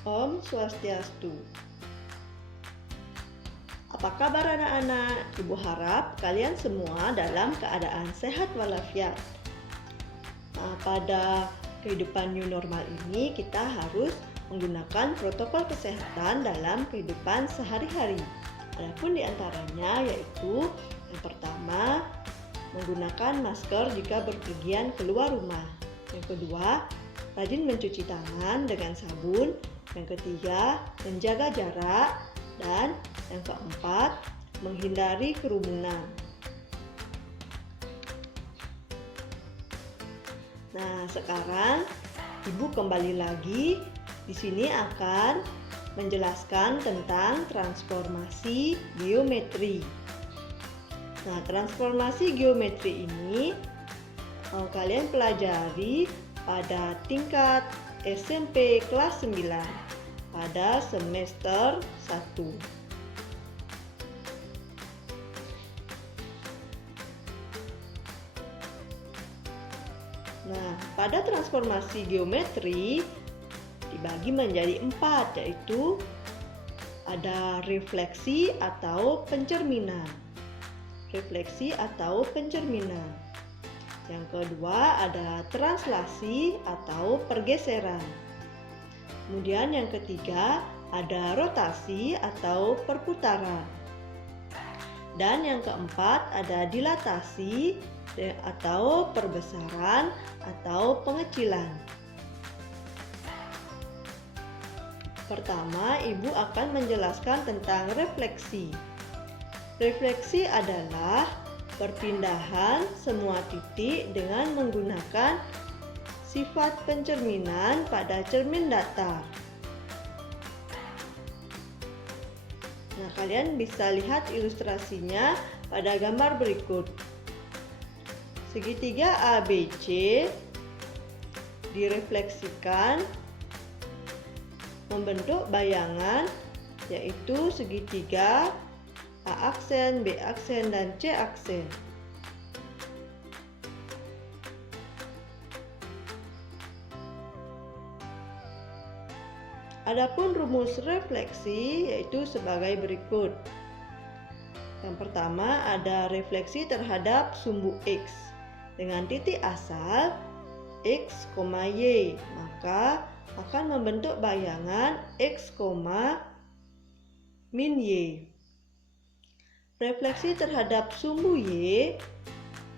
Om Swastiastu. Apa kabar anak-anak? Ibu harap kalian semua dalam keadaan sehat walafiat. Pada kehidupan new normal ini kita harus menggunakan protokol kesehatan dalam kehidupan sehari-hari. Adapun diantaranya yaitu yang pertama, menggunakan masker jika berpergian keluar rumah. Yang kedua, rajin mencuci tangan dengan sabun. Yang ketiga, menjaga jarak. Dan yang keempat, menghindari kerumunan. Nah, sekarang Ibu kembali lagi. Di sini akan menjelaskan tentang transformasi geometri. Nah, transformasi geometri ini kalian pelajari pada tingkat SMP kelas 9 pada semester 1. Nah, pada transformasi geometri dibagi menjadi 4, yaitu ada refleksi atau pencerminan. Refleksi atau pencerminan. Yang kedua ada translasi atau pergeseran. Kemudian yang ketiga ada rotasi atau perputaran. Dan yang keempat ada dilatasi atau perbesaran atau pengecilan. Pertama, Ibu akan menjelaskan tentang refleksi. Refleksi adalah perpindahan semua titik dengan menggunakan sifat pencerminan pada cermin datar. Nah, kalian bisa lihat ilustrasinya pada gambar berikut. Segitiga ABC direfleksikan membentuk bayangan, yaitu segitiga A aksen, B aksen, dan C aksen. Adapun rumus refleksi yaitu sebagai berikut. Yang pertama ada refleksi terhadap sumbu X dengan titik asal X, Y, maka akan membentuk bayangan X, min Y. Refleksi terhadap sumbu Y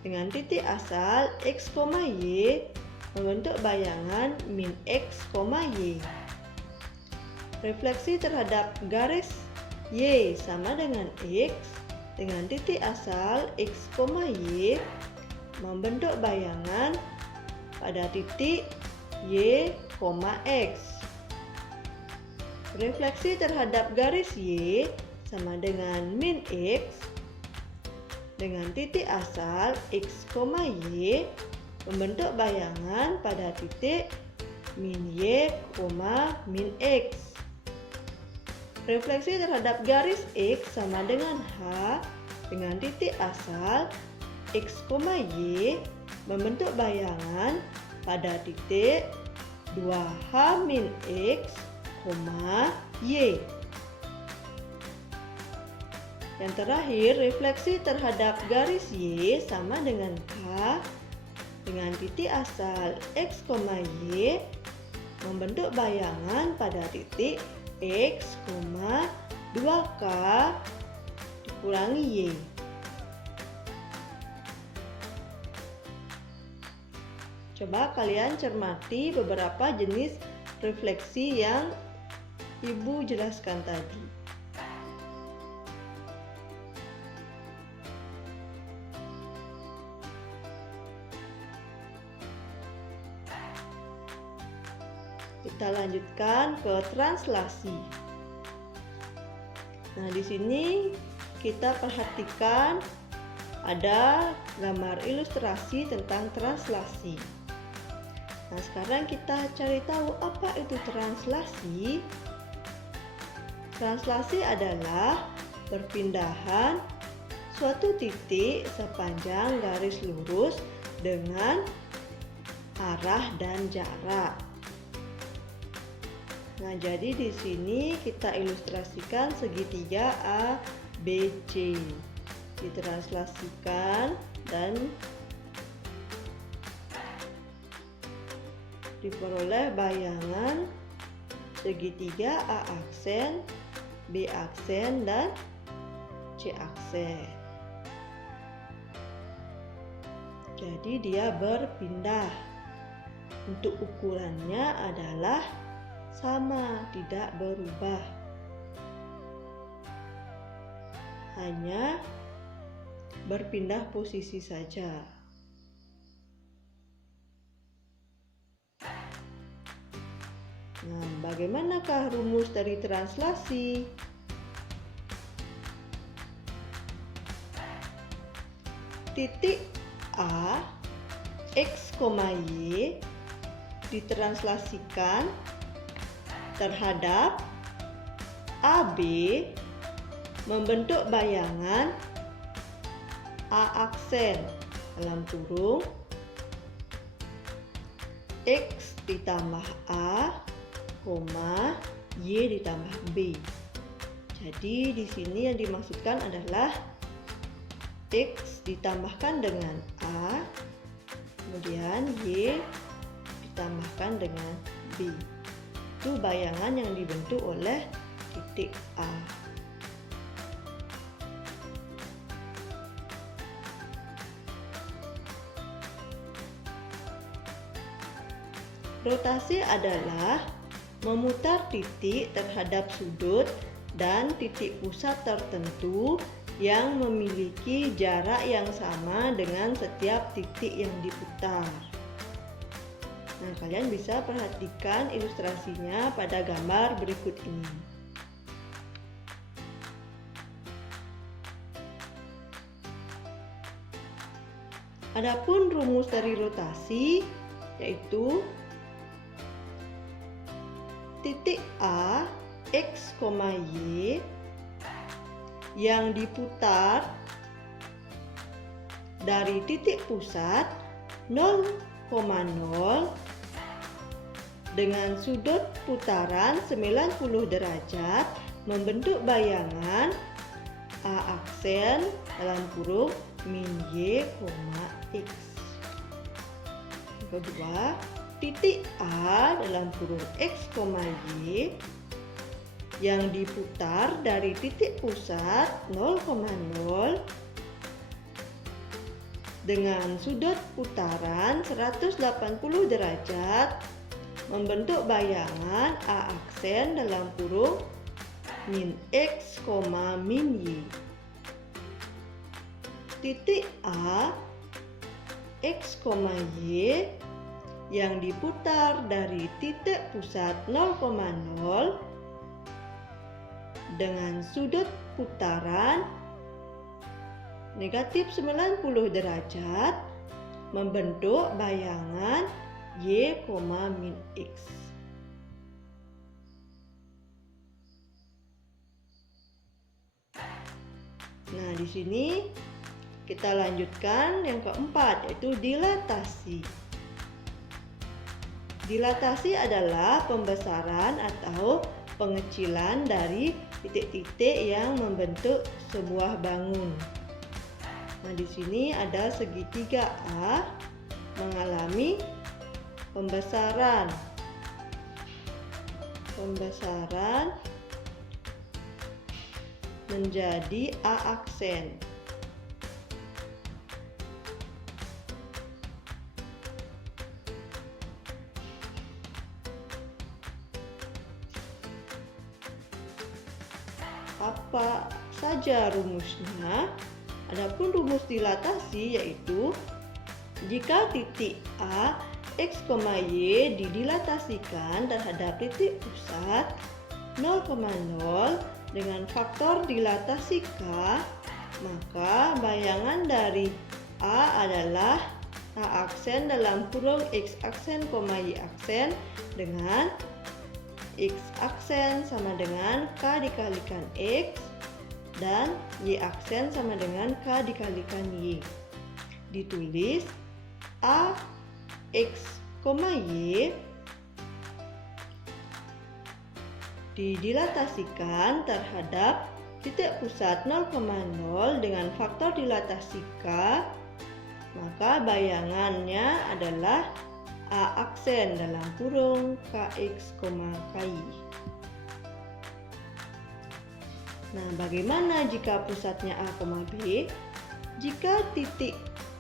dengan titik asal X, Y membentuk bayangan min X, Y. Refleksi terhadap garis Y sama dengan X dengan titik asal X, Y membentuk bayangan pada titik Y, X. Refleksi terhadap garis Y sama dengan min X dengan titik asal X, Y membentuk bayangan pada titik min Y, min X. Refleksi terhadap garis X sama dengan H dengan titik asal X, Y membentuk bayangan pada titik 2H min X, Y. Yang terakhir, refleksi terhadap garis Y sama dengan K dengan titik asal X, Y membentuk bayangan pada titik X, 2K dikurangi Y. Coba kalian cermati beberapa jenis refleksi yang Ibu jelaskan tadi. Kita lanjutkan ke translasi. Nah, di sini kita perhatikan ada gambar ilustrasi tentang translasi. Nah, sekarang kita cari tahu apa itu translasi. Translasi adalah perpindahan suatu titik sepanjang garis lurus dengan arah dan jarak. Nah, jadi di sini kita ilustrasikan segitiga ABC. Ditranslasikan dan diperoleh bayangan segitiga A aksen, B aksen, dan C aksen. Jadi dia berpindah. Untuk ukurannya adalah sama, tidak berubah. Hanya berpindah posisi saja. Nah, bagaimanakah rumus dari translasi? Titik A, X, Y ditranslasikan terhadap AB membentuk bayangan A aksen dalam kurung X ditambah A, Y ditambah B. Jadi di sini yang dimaksudkan adalah X ditambahkan dengan A, kemudian Y ditambahkan dengan B. Itu bayangan yang dibentuk oleh titik A. Rotasi adalah memutar titik terhadap sudut dan titik pusat tertentu yang memiliki jarak yang sama dengan setiap titik yang diputar. Nah, kalian bisa perhatikan ilustrasinya pada gambar berikut ini. Adapun rumus dari rotasi yaitu titik A, X, Y yang diputar dari titik pusat 0,0 dengan sudut putaran 90 derajat membentuk bayangan A aksen dalam kurung min Y, X. Kedua, titik A dalam kurung X, Y yang diputar dari titik pusat 0,0 dengan sudut putaran 180 derajat membentuk bayangan A aksen dalam kurung min X, min Y. Titik A, X, Y yang diputar dari titik pusat 0,0 dengan sudut putaran negatif 90 derajat membentuk bayangan Y, min X. Nah, di sini kita lanjutkan yang keempat, yaitu dilatasi. Dilatasi adalah pembesaran atau pengecilan dari titik-titik yang membentuk sebuah bangun. Nah, di sini ada segitiga A mengalami pembesaran menjadi A aksen. Apa saja rumusnya? Adapun rumus dilatasi yaitu jika titik A, X, Y didilatasikan terhadap titik pusat 0,0 dengan faktor dilatasi K, maka bayangan dari A adalah A aksen dalam kurung X aksen, Y aksen dengan X aksen sama dengan K dikalikan X dan Y aksen sama dengan K dikalikan Y. Ditulis A, X, Y didilatasikan terhadap titik pusat 0,0 dengan faktor dilatasi K, maka bayangannya adalah A aksen dalam kurung KX, KY. Nah, bagaimana jika pusatnya A, B? Jika titik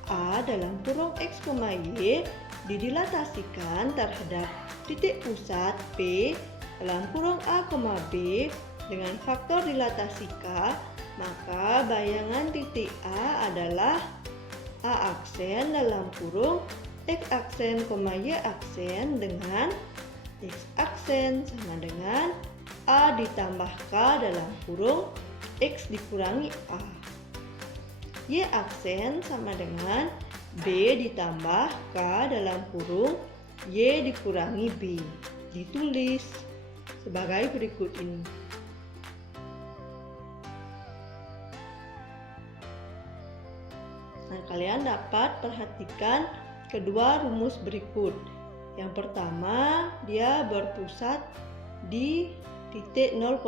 A dalam kurung X, Y didilatasikan terhadap titik pusat P dalam kurung A, B dengan faktor dilatasi K, maka bayangan titik A adalah A aksen dalam kurung X aksen, Y aksen dengan X aksen sama dengan A ditambah K dalam kurung X dikurangi A. Y aksen sama dengan B ditambah K dalam kurung Y dikurangi B. Ditulis sebagai berikut ini. Nah, kalian dapat perhatikan kedua rumus berikut. Yang pertama, dia berpusat di titik 0,0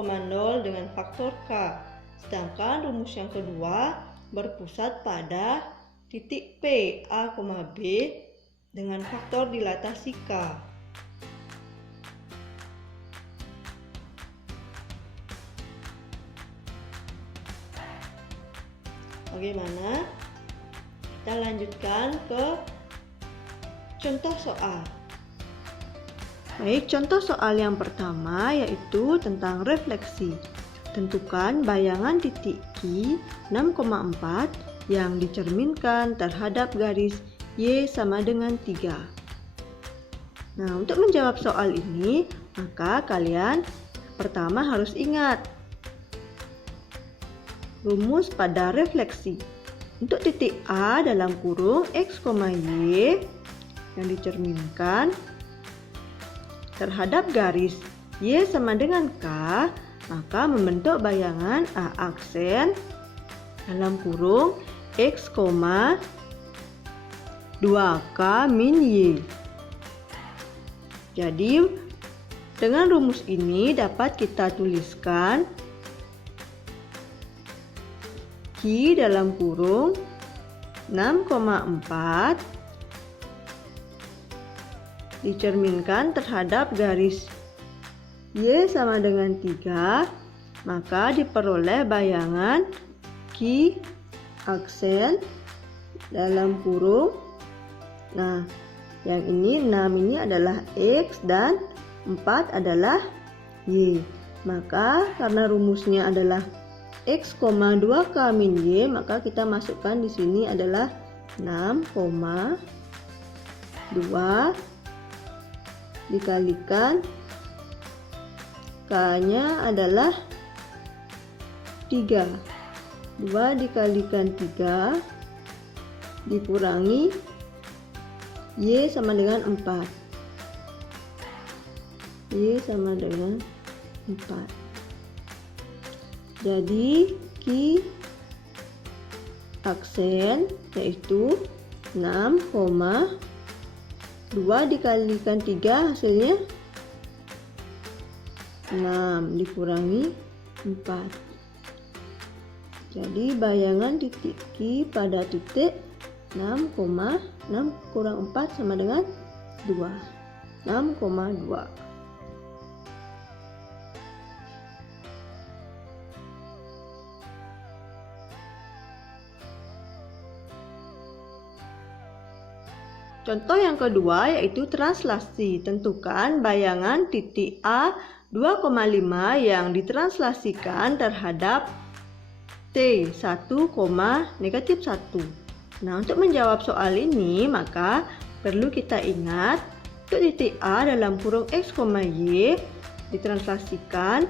dengan faktor K. Sedangkan rumus yang kedua berpusat pada titik P, A, B dengan faktor dilatasi K. Bagaimana? Kita lanjutkan ke contoh soal. Baik, contoh soal yang pertama yaitu tentang refleksi. Tentukan bayangan titik Q 6,4 yang dicerminkan terhadap garis Y sama dengan 3. Nah, untuk menjawab soal ini, maka kalian pertama harus ingat rumus pada refleksi. Untuk titik A dalam kurung X, Y yang dicerminkan terhadap garis Y sama dengan K, maka membentuk bayangan A aksen dalam kurung X, 2K min Y. Jadi, dengan rumus ini dapat kita tuliskan Q dalam kurung 6,4 dicerminkan terhadap garis Y sama dengan 3, maka diperoleh bayangan Q aksen dalam kurung. Nah, yang ini 6 ini adalah X dan 4 adalah Y. Maka karena rumusnya adalah X, 2K min Y, maka kita masukkan di sini adalah 6,2 dikalikan K-nya adalah 3. 2 dikalikan 3 dikurangi Y sama dengan 4. Y sama dengan 4. Jadi Q aksen yaitu 6,2 dikalikan 3 hasilnya 6 dikurangi 4. Jadi bayangan titik Q pada titik 6,6 kurang 4 sama dengan 2. 6,2. Contoh yang kedua yaitu translasi. Tentukan bayangan titik A 2,5 yang ditranslasikan terhadap T 1, negatif 1. Nah, untuk menjawab soal ini maka perlu kita ingat untuk titik A dalam kurung X, Y ditranslasikan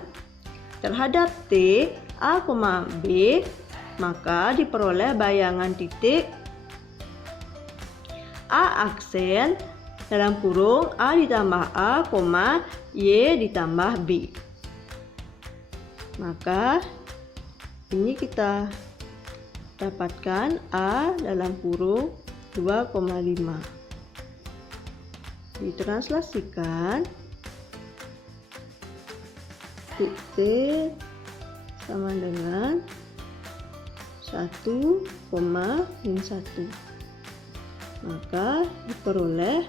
terhadap T, A, B, maka diperoleh bayangan titik A aksen dalam kurung A ditambah A, Y ditambah B. Maka ini kita dapatkan A dalam kurung 2,5. Ditranslasikan titik T sama dengan 1, min 1. Maka diperoleh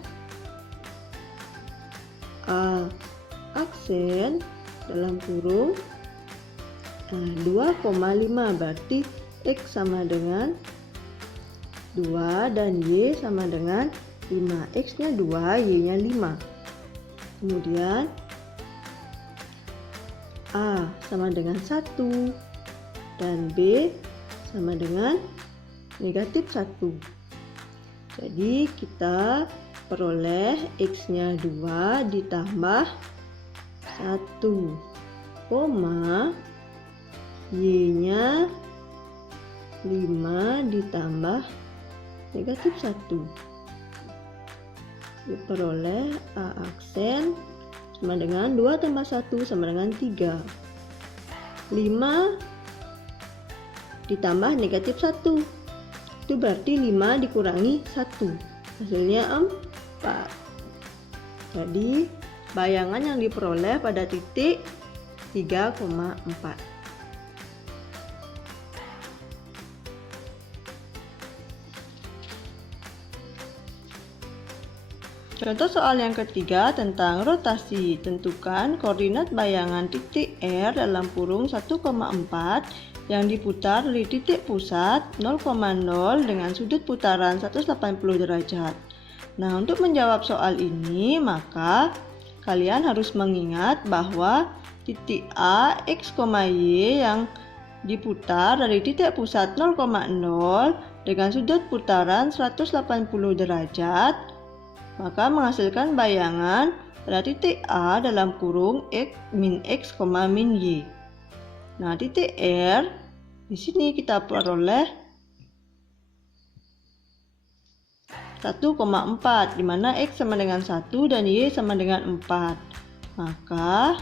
A aksen dalam kurung 2,5, berarti X sama dengan 2 dan Y sama dengan 5. X nya 2, Y nya 5. Kemudian A sama dengan 1 dan B sama dengan negatif 1. Jadi kita peroleh X nya 2 ditambah 1, Y nya 5 ditambah negatif 1. Diperoleh A aksen sama dengan 2 tambah 1 sama dengan 3. 5 ditambah negatif 1. Itu berarti 5 dikurangi 1. Hasilnya 4. Jadi bayangan yang diperoleh pada titik 3,4. Contoh soal yang ketiga tentang rotasi. Tentukan koordinat bayangan titik R dalam kurung 1,4 yang diputar dari titik pusat 0,0 dengan sudut putaran 180 derajat. Nah, untuk menjawab soal ini, maka kalian harus mengingat bahwa titik A, X, Y yang diputar dari titik pusat 0,0 dengan sudut putaran 180 derajat, maka menghasilkan bayangan pada titik A dalam kurung min X, min Y. Nah, titik R di sini kita peroleh 1,4, di mana X sama dengan 1 dan Y sama dengan 4. Maka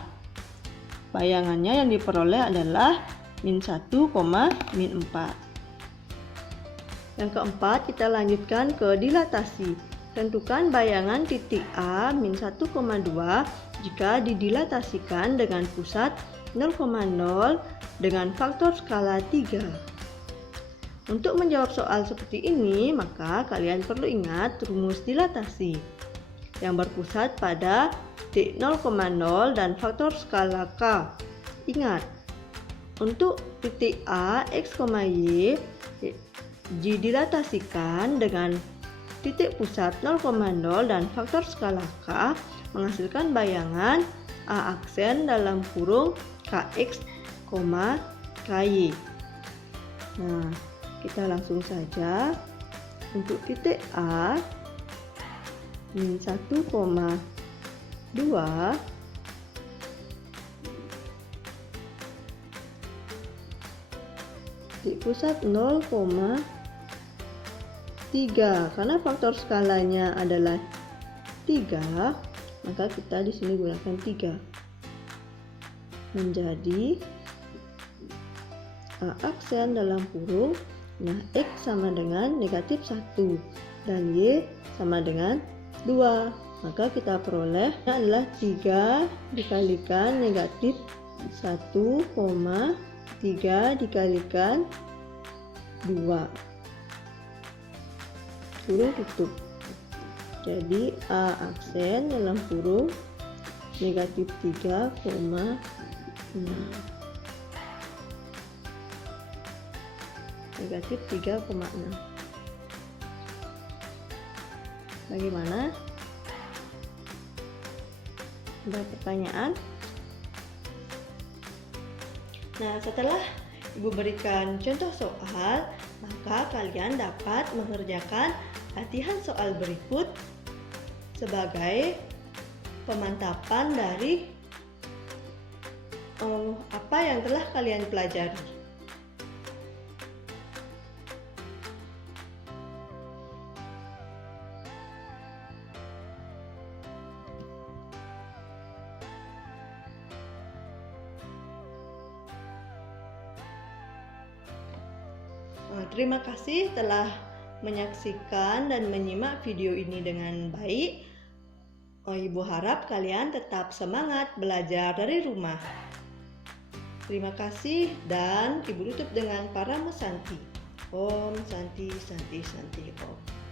bayangannya yang diperoleh adalah min 1, min 4. Yang keempat, kita lanjutkan ke dilatasi. Tentukan bayangan titik A min 1,2 jika didilatasikan dengan pusat 0,0 dengan faktor skala 3. Untuk menjawab soal seperti ini, maka kalian perlu ingat rumus dilatasi yang berpusat pada titik 0,0 dan faktor skala K. Ingat, untuk titik A, X, Y didilatasikan dengan titik pusat 0,0 dan faktor skala K menghasilkan bayangan A aksen dalam kurung KX, KY. Nah, kita langsung saja untuk titik A min 1,2 titik pusat 0,3, karena faktor skalanya adalah 3, maka kita di sini gunakan 3 menjadi A aksen dalam kurung. Nah, X sama dengan negatif 1 dan Y sama dengan 2. Maka kita peroleh adalah 3 dikalikan negatif 1, 3 dikalikan 2. Kurung tutup. Jadi A aksen dalam kurung negatif 3,6. Negatif 3,6. Bagaimana? Ada pertanyaan? Nah, setelah Ibu berikan contoh soal, maka kalian dapat mengerjakan latihan soal berikut sebagai pemantapan dari apa yang telah kalian pelajari. Terima kasih telah menyaksikan dan menyimak video ini dengan baik. Ibu harap kalian tetap semangat belajar dari rumah. Terima kasih dan Ibu tutup dengan para Santi. Om Santi Santi Santi Om.